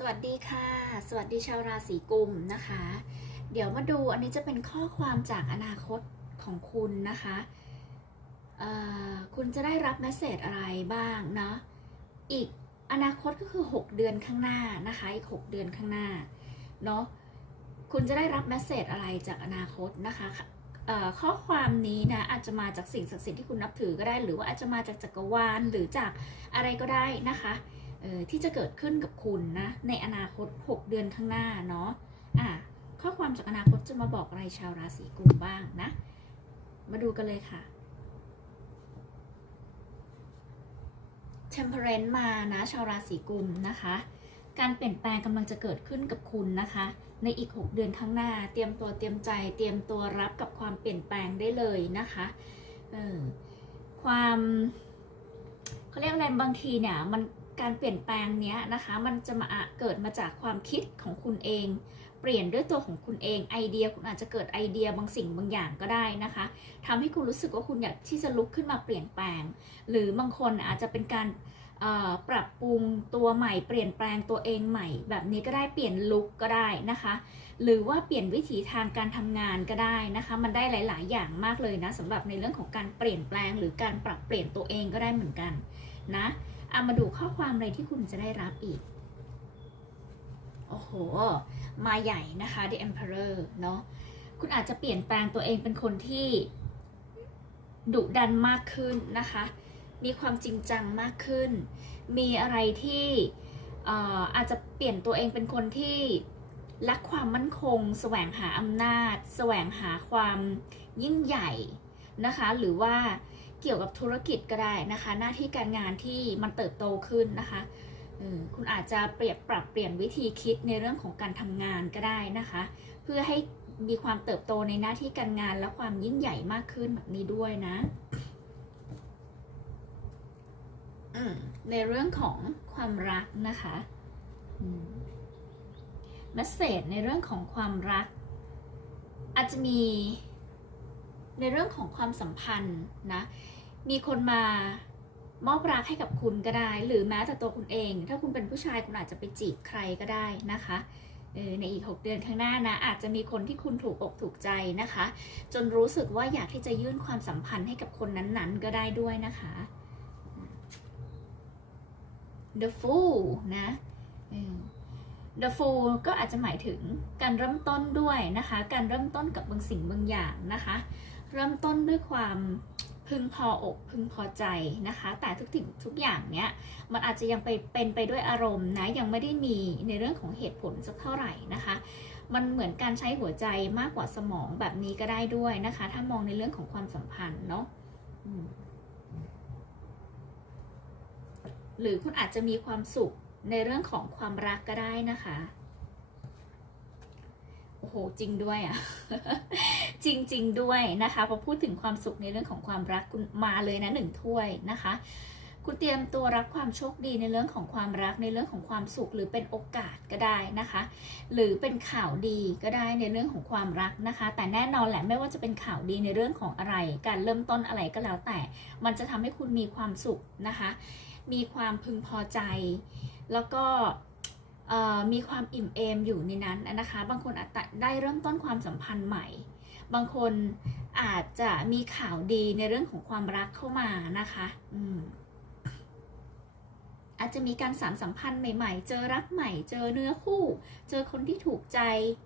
สวัสดีค่ะ สวัสดีชาวราศีกุมนะคะ เดี๋ยวมาดูอันนี้จะเป็นข้อความจากอนาคตของคุณนะคะคุณจะได้รับเมสเซจอะไรบ้างเนาะอีกอนาคตก็คือ 6 เดือนข้างหน้านะคะอีก 6 เดือนข้างหน้าเนาะคุณจะได้รับเมสเซจอะไรจากอนาคตนะคะข้อความนี้นะอาจจะมาจากสิ่งศักดิ์สิทธิ์ที่คุณนับถือก็ได้ หรือว่าอาจจะมาจากจักรวาลหรือจากอะไรก็ได้นะคะ ที่จะเกิดขึ้นกับคุณนะในอนาคต 6 เดือนข้างหน้าเนาะอะข้อความจากอนาคตจะมาบอกอะไรชาวราศีกุมบ้างนะ มาดูกันเลยค่ะ Temperance มานะชาวราศีกุมนะคะ การเปลี่ยนแปลงกำลังจะเกิดขึ้นกับคุณนะคะ ในอีก 6 เดือนข้างหน้า เตรียมตัวเตรียมใจ เตรียมตัวรับกับความเปลี่ยนแปลงได้เลยนะคะเออความเขาเรียกอะไรบางทีเนี่ยมัน การเปลี่ยนแปลงเนี้ยนะคะ มันจะมาเกิดมาจากความคิดของคุณเอง เปลี่ยนด้วยตัวของคุณเองไอเดียคุณอาจจะเกิดไอเดียบางสิ่งบางอย่างก็ได้นะคะทำให้คุณรู้สึกว่าคุณอยากที่จะลุกขึ้นมาเปลี่ยนแปลง หรือบางคนอาจจะเป็นการปรับปรุงตัวใหม่เปลี่ยนแปลงตัวเองใหม่ แบบนี้ก็ได้เปลี่ยนลุกก็ได้นะคะ หรือว่าเปลี่ยนวิถีทางการทำงานก็ได้นะคะ มันได้หลาย ๆ อย่างมากเลยนะสำหรับในเรื่องของการเปลี่ยนแปลง หรือการปรับเปลี่ยนตัวเองก็ได้เหมือนกัน นะเอามาดูข้อความอะไรที่คุณจะได้รับอีก โอ้โห มาใหญ่นะคะ The Emperor เนาะคุณอาจจะเปลี่ยนแปลงตัวเองเป็นคนที่ดุดันมากขึ้นนะคะ มีความจริงจังมากขึ้น มีอะไรที่อ่ออาจจะเปลี่ยนตัวเองเป็นคนที่รักความมั่นคง แสวงหาอำนาจ แสวงหาความยิ่งใหญ่นะคะ หรือว่า เกี่ยวกับธุรกิจก็ได้นะคะ หน้าที่การงานที่มันเติบโตขึ้นนะคะคุณอาจจะเปรียบปรับเปลี่ยนวิธีคิดในเรื่องของการทำงานก็ได้นะคะ เพื่อให้มีความเติบโตในหน้าที่การงานและความยิ่งใหญ่มากขึ้นแบบนี้ด้วยนะในเรื่องของความรักนะคะมสเซจในเรื่องของความรัก อาจจะมี ในเรื่องของความสัมพันธ์นะ มีคนมามอบรักให้กับคุณก็ได้ หรือแม้แต่ตัวคุณเอง ถ้าคุณเป็นผู้ชายคุณอาจจะไปจีบใครก็ได้นะคะในอีก 6 เดือนข้างหน้านะ อาจจะมีคนที่คุณถูกอกถูกใจนะคะ จนรู้สึกว่าอยากที่จะยื่นความสัมพันธ์ให้กับคนนั้นๆ ก็ได้ด้วยนะคะ The Fool นะ The Fool ก็อาจจะหมายถึงการเริ่มต้นด้วยนะคะ การเริ่มต้นกับบางสิ่งบางอย่างนะคะ เริ่มต้นด้วยความพึงพออกพึงพอใจนะคะ แต่ทุกสิ่งทุกอย่างเนี้ยมันอาจจะยังไปเป็นไปด้วยอารมณ์นะยังไม่ได้มีในเรื่องของเหตุผลสักเท่าไหร่นะคะ มันเหมือนการใช้หัวใจมากกว่าสมองแบบนี้ก็ได้ด้วยนะคะ ถ้ามองในเรื่องของความสัมพันธ์เนาะหรือคุณอาจจะมีความสุขในเรื่องของความรักก็ได้นะคะโอ้โหจริงด้วยอะ่ะ จริง ๆ ด้วยนะคะพอพูดถึงความสุขในเรื่องของความรักคุณมาเลยนะหนึ่งถ้วยนะคะ คุณเตรียมตัวรับความโชคดีในเรื่องของความรักในเรื่องของความสุขหรือเป็นโอกาสก็ได้นะคะ หรือเป็นข่าวดีก็ได้ในเรื่องของความรักนะคะ แต่แน่นอนแหละไม่ว่าจะเป็นข่าวดีในเรื่องของอะไร การเริ่มต้นอะไรก็แล้วแต่ มันจะทำให้คุณมีความสุขนะคะ มีความพึงพอใจ แล้วก็มีความอิ่มเอมอยู่ในนั้นนะคะ บางคนอาจจะได้เริ่มต้นความสัมพันธ์ใหม่ บางคนอาจจะมีข่าวดีในเรื่องของความรักเข้ามานะคะอืมอาจจะมีการสานสัมพันธ์ใหม่ ๆ เจอรักใหม่ เจอเนื้อคู่ เจอคนที่ถูกใจ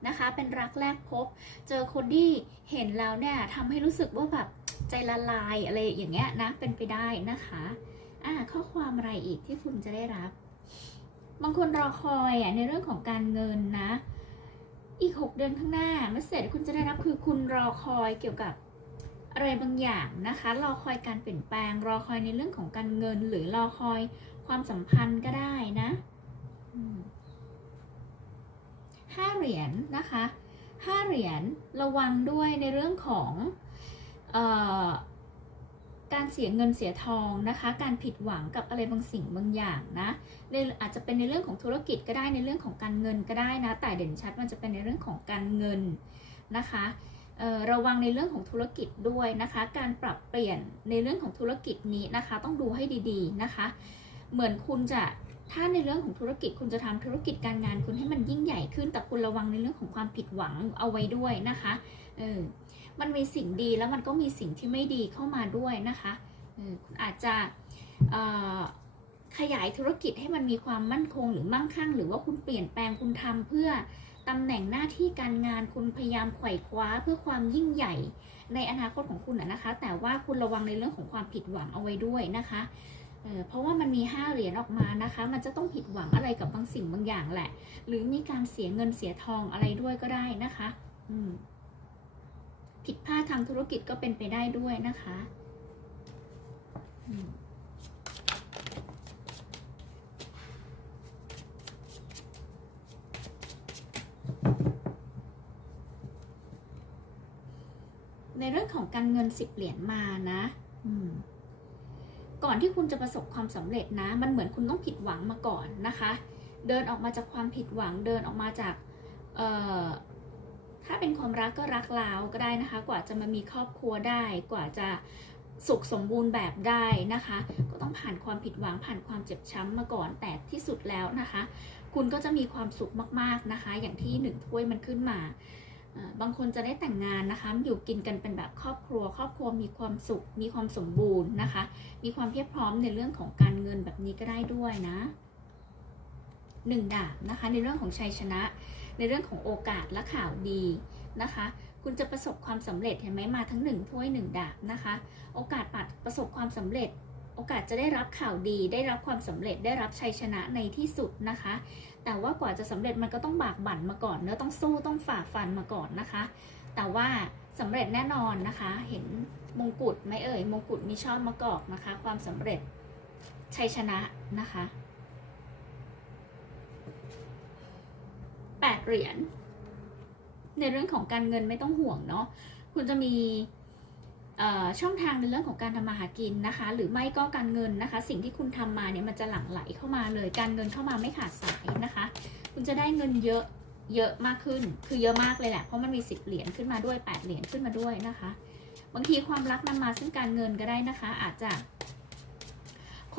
นะคะ เป็นรักแรกพบ เจอคนที่เห็นแล้วเนี่ยทำให้รู้สึกว่าแบบใจละลายอะไรอย่างเงี้ยนะ เป็นไปได้นะคะอ่าข้อความอะไรอีกที่คุณจะได้รับ บางคนรอคอยอะในเรื่องของการเงินนะ อีก 6 เดือนข้างหน้าเมสเซจคุณจะได้รับคือคุณรอคอยเกี่ยวกับอะไรบางอย่างนะคะ รอคอยการเปลี่ยนแปลง รอคอยในเรื่องของการเงิน หรือรอคอยความสัมพันธ์ก็ได้นะห้าเหรียญนะคะห้าเหรียญระวังด้วยในเรื่องของ การเสียเงินเสียทองนะคะ การผิดหวังกับอะไรบางสิ่งบางอย่างนะในอาจจะเป็นในเรื่องของธุรกิจก็ได้ในเรื่องของการเงินก็ได้นะ แต่เด่นชัดมันจะเป็นในเรื่องของการเงินนะคะระวังในเรื่องของธุรกิจด้วยนะคะ การปรับเปลี่ยนในเรื่องของธุรกิจนี้นะคะ ต้องดูให้ดีๆนะคะ เหมือนคุณจะถ้าในเรื่องของธุรกิจคุณจะทำธุรกิจการงานคุณให้มันยิ่งใหญ่ขึ้น แต่คุณระวังในเรื่องของความผิดหวังเอาไว้ด้วยนะคะเออ มันมีสิ่งดีแล้วมันก็มีสิ่งที่ไม่ดีเข้ามาด้วยนะคะเออคุณอาจจะขยายธุรกิจให้มันมีความมั่นคงหรือมั่งคั่ง หรือว่าคุณเปลี่ยนแปลงคุณทำเพื่อตำแหน่งหน้าที่การงานคุณพยายามไขว่คว้าเพื่อความยิ่งใหญ่ในอนาคตของคุณนะคะ แต่ว่าคุณระวังในเรื่องของความผิดหวังเอาไว้ด้วยนะคะเออเพราะว่ามันมีห้าเหรียญออกมานะคะ มันจะต้องผิดหวังอะไรกับบางสิ่งบางอย่างแหละ หรือมีการเสียเงินเสียทองอะไรด้วยก็ได้นะคะ อืม ผิดพลาดทางธุรกิจก็เป็นไปได้ด้วยนะคะในเรื่องของการเงินสิบเหรียญมานะก่อนที่คุณจะประสบความสำเร็จนะ มันเหมือนคุณต้องผิดหวังมาก่อนนะคะ เดินออกมาจากความผิดหวัง เดินออกมาจาก ถ้าเป็นความรักก็รักลาวก็ได้นะคะ กว่าจะมามีครอบครัวได้กว่าจะสุขสมบูรณ์แบบได้นะคะ ก็ต้องผ่านความผิดหวังผ่านความเจ็บช้ำมาก่อนแต่ที่สุดแล้วนะคะ คุณก็จะมีความสุขมากๆนะคะ อย่างที่หนึ่งถ้วยมันขึ้นมาบางคนจะได้แต่งงานนะคะอยู่กินกันเป็นแบบครอบครัว ครอบครัวมีความสุข มีความสมบูรณ์นะคะ มีความเพียบพร้อมในเรื่องของการเงินแบบนี้ก็ได้ด้วยนะ หนึ่งดาบนะคะ ในเรื่องของชัยชนะ ในเรื่องของโอกาสและข่าวดีนะคะ คุณจะประสบความสำเร็จเห็นไหมมาทั้งหนึ่งถ้วยหนึ่งดาบนะคะ โอกาสปัดประสบความสำเร็จ โอกาสจะได้รับข่าวดี ได้รับความสำเร็จได้รับชัยชนะในที่สุดนะคะ แต่ว่ากว่าจะสำเร็จมันก็ต้องบากบั่นมาก่อนเนอะต้องสู้ต้องฝ่าฟันมาก่อนนะคะ แต่ว่าสำเร็จแน่นอนนะคะ เห็นมงกุฎไหมเอ่ยมงกุฎมีช่อมะกอกนะคะ ความสำเร็จชัยชนะนะคะ แปดเหรียญ ในเรื่องของการเงินไม่ต้องห่วงเนาะ คุณจะมีช่องทางในเรื่องของการทำมาหากินนะคะ หรือไม่ก็การเงินนะคะ สิ่งที่คุณทำมาเนี่ยมันจะหลั่งไหลเข้ามาเลย การเงินเข้ามาไม่ขาดสายนะคะ คุณจะได้เงินเยอะเยอะมากขึ้น คือเยอะมากเลยแหละเพราะมันมีสิบเหรียญขึ้นมาด้วยแปดเหรียญขึ้นมาด้วยนะคะ บางทีความรักนำมาซึ่งการเงินก็ได้นะคะ อาจจะ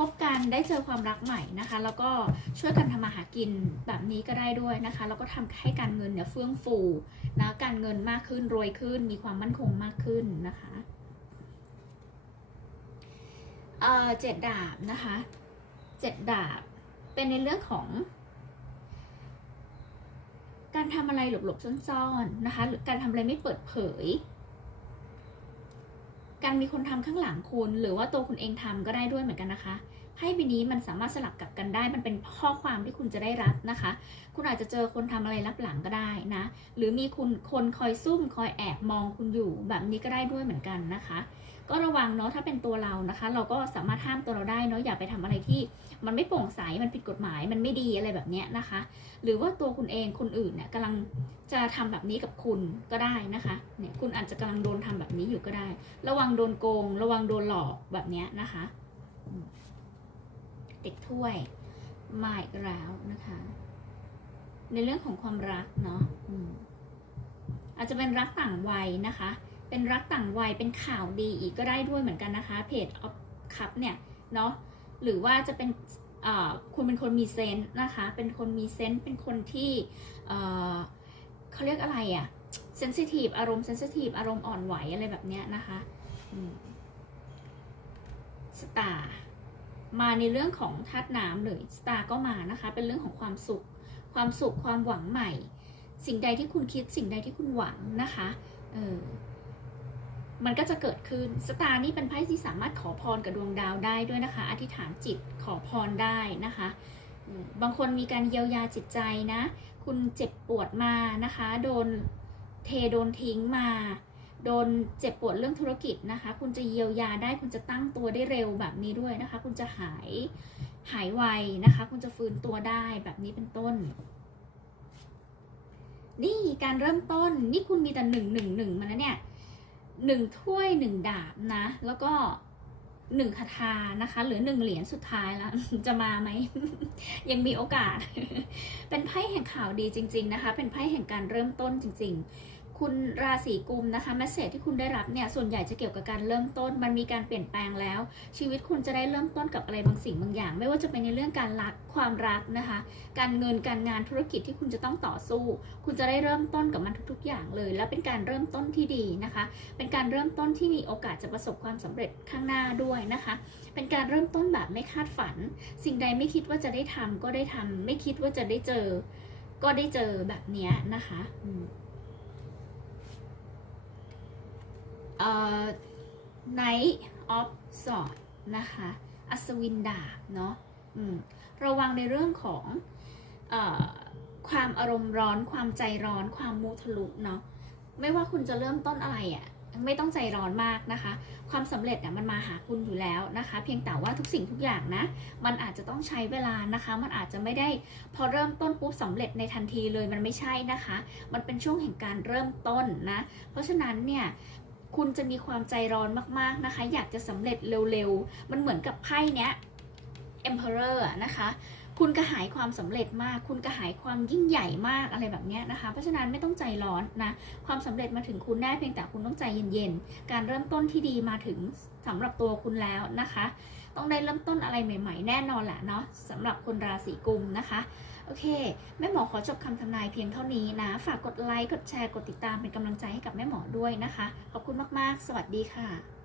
บกันได้เจอความรักใหม่นะคะ แล้วก็ช่วยกันทำมาหากินแบบนี้ก็ได้ด้วยนะคะ แล้วก็ทำให้การเงินเนี่ยเฟื่องฟูนะการเงินมากขึ้นรวยขึ้น มีความมั่นคงมากขึ้นนะคะเอ่อเจ็ดดาบนะคะเจ็ดดาบเป็นในเรื่องของ การทำอะไรหลบๆซ่อนๆนะคะ หรือการทำอะไรไม่เปิดเผยการมีคนทำข้างหลังคุณ หรือว่าตัวคุณเองทำก็ได้ด้วยเหมือนกันนะคะ ไพ่ใบนี้มันสามารถสลับกับกันได้ มันเป็นข้อความที่คุณจะได้รับนะคะ คุณอาจจะเจอคนทำอะไรรับหลังก็ได้นะ หรือมีคุณคนคอยซุ่มคอยแอบมองคุณอยู่แบบนี้ก็ได้ด้วยเหมือนกันนะคะ ก็ระวังเนาะถ้าเป็นตัวเรานะคะ เราก็สามารถห้ามตัวเราได้เนาะอย่าไปทำอะไรที่ มันไม่โปร่งใสมันผิดกฎหมายมันไม่ดีอะไรแบบเนี้ยนะคะ หรือว่าตัวคุณเองคนอื่นเนี่ยกำลังจะทำแบบนี้กับคุณก็ได้นะคะเนี่ยคุณอาจจะกำลังโดนทำแบบนี้อยู่ก็ได้ ระวังโดนโกง ระวังโดนหลอกแบบเนี้ยนะคะ อืมเด็กถ้วยมาอีกแล้วนะคะ ในเรื่องของความรักเนาะอืมอาจจะเป็นรักต่างวัยนะคะ เป็นรักต่างวัยเป็นข่าวดีอีกก็ได้ด้วยเหมือนกันนะคะเพจออฟคัพเนี่ยเนาะหรือว่าจะเป็นคุณเป็นคนมีเซนส์นะคะ เป็นคนมีเซนส์เป็นคนที่เอ่อเขาเรียกอะไรอะเซนซิทีฟอารมณ์เซนซิทีฟอารมณ์อ่อนไหวอะไรแบบเนี้ยนะคะสตาร์ มาในเรื่องของธาตุน้ำเลยสตาร์ก็มานะคะ เป็นเรื่องของความสุข ความสุขความหวังใหม่ สิ่งใดที่คุณคิดสิ่งใดที่คุณหวังนะคะเออมันก็จะเกิดขึ้นสตาร์นี่เป็นไพ่ที่สามารถขอพรกับดวงดาวได้ด้วยนะคะ อธิษฐานจิตขอพรได้นะคะอืมบางคนมีการเยียวยาจิตใจนะ คุณเจ็บปวดมานะคะ โดนเทโดนทิ้งมา โดนเจ็บปวดเรื่องธุรกิจนะคะ คุณจะเยียวยาได้คุณจะตั้งตัวได้เร็วแบบนี้ด้วยนะคะ คุณจะหายหายไวนะคะ คุณจะฟื้นตัวได้แบบนี้เป็นต้น นี่การเริ่มต้นนี่คุณมีแต่หนึ่งหนึ่งหนึ่งมาแล้วเนี่ยหนึ่งถ้วยหนึ่งดาบนะ แล้วก็หนึ่งคาถานะคะ หรือหนึ่งเหรียญสุดท้ายแล้ว จะมาไหม ยังมีโอกาส เป็นไพ่แห่งข่าวดีจริง ๆนะคะ เป็นไพ่แห่งการเริ่มต้นจริง ๆ คุณราศีกุมนะคะแมสเซจที่คุณได้รับเนี่ยส่วนใหญ่จะเกี่ยวกับการเริ่มต้น มันมีการเปลี่ยนแปลงแล้ว ชีวิตคุณจะได้เริ่มต้นกับอะไรบางสิ่งบางอย่าง ไม่ว่าจะเป็นในเรื่องการรักความรักนะคะ การเงินการงานธุรกิจที่คุณจะต้องต่อสู้ คุณจะได้เริ่มต้นกับมันทุก ๆ อย่างเลย และเป็นการเริ่มต้นที่ดีนะคะ เป็นการเริ่มต้นที่มีโอกาสจะประสบความสำเร็จข้างหน้าด้วยนะคะ เป็นการเริ่มต้นแบบไม่คาดฝัน สิ่งใดไม่คิดว่าจะได้ทำก็ได้ทำไม่คิดว่าจะได้เจอ ก็ได้เจอแบบนี้นะคะอืม เอ่อ Knight of Swords นะคะ อัศวินดาบเนาะระวังในเรื่องของอความอารมณ์ร้อน ความใจร้อน ความมุทะลุเนาะ ไม่ว่าคุณจะเริ่มต้นอะไรอะ่ะ ไม่ต้องใจร้อนมากนะคะ ความสำเร็จอะมันมาหาคุณอยู่แล้วนะคะ เพียงแต่ว่าทุกสิ่งทุกอย่างนะ มันอาจจะต้องใช้เวลานะคะ มันอาจจะไม่ได้พอเริ่มต้นปุ๊บสำเร็จในทันทีเลยมันไม่ใช่นะคะ มันเป็นช่วงแห่งการเริ่มต้นนะ เพราะฉะนั้นเนี่ย คุณจะมีความใจร้อนมากๆนะคะ อยากจะสำเร็จเร็วๆ มันเหมือนกับไพ่เนี้ย Emperor นะคะคุณกระหายความสำเร็จมาก คุณกระหายความยิ่งใหญ่มากอะไรแบบเนี้ยนะคะ เพราะฉะนั้นไม่ต้องใจร้อนนะ ความสำเร็จมาถึงคุณได้เพียงแต่คุณต้องใจเย็นๆ การเริ่มต้นที่ดีมาถึงสำหรับตัวคุณแล้วนะคะ ต้องได้เริ่มต้นอะไรใหม่ ๆ แน่นอนแหละเนาะสำหรับคนราศีกุมนะคะ โอเค แม่หมอขอจบคำทำนายเพียงเท่านี้นะ ฝากกดไลค์ กดแชร์ กดติดตามเป็นกำลังใจให้กับแม่หมอด้วยนะคะ ขอบคุณมาก ๆ สวัสดีค่ะ